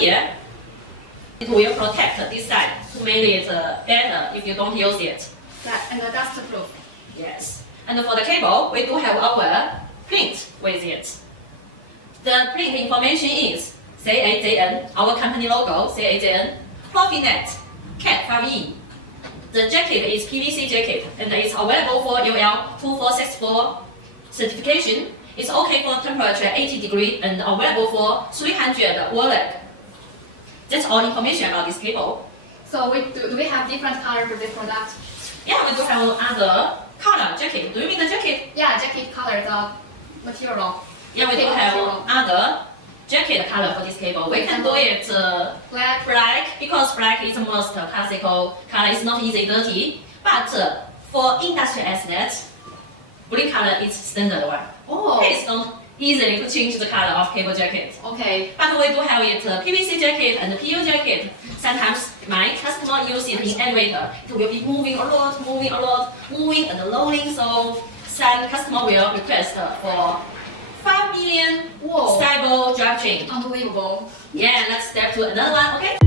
here, it will protect this side to make it better if you don't use it. That and the dust proof. Yes. And for the cable, we do have our print with it. The print information is CAJN, our company logo, CAJN, Profinet, Cat 5E. The jacket is PVC jacket and it's available for UL 2464 certification. It's okay for temperature 80 degrees and available for 300 watt. That's all information about this cable. So do we have different color for this product? Yeah, we do have other color jacket. Do you mean the jacket? Yeah, jacket color, the material. Yeah, we do have other jacket color for this cable. We can do it Black. because black is the most classical color. It's not easy dirty. But for industrial assets, blue color is standard one. Oh. It's not easily to change the color of cable jacket. Okay. But we do have it PVC jacket and PU jacket. Sometimes my customer use it in elevator. It will be moving a lot, moving and loading. So some customer will request for 5 million Whoa. stable drivetrain. Unbelievable. Yeah, let's step to another one, okay?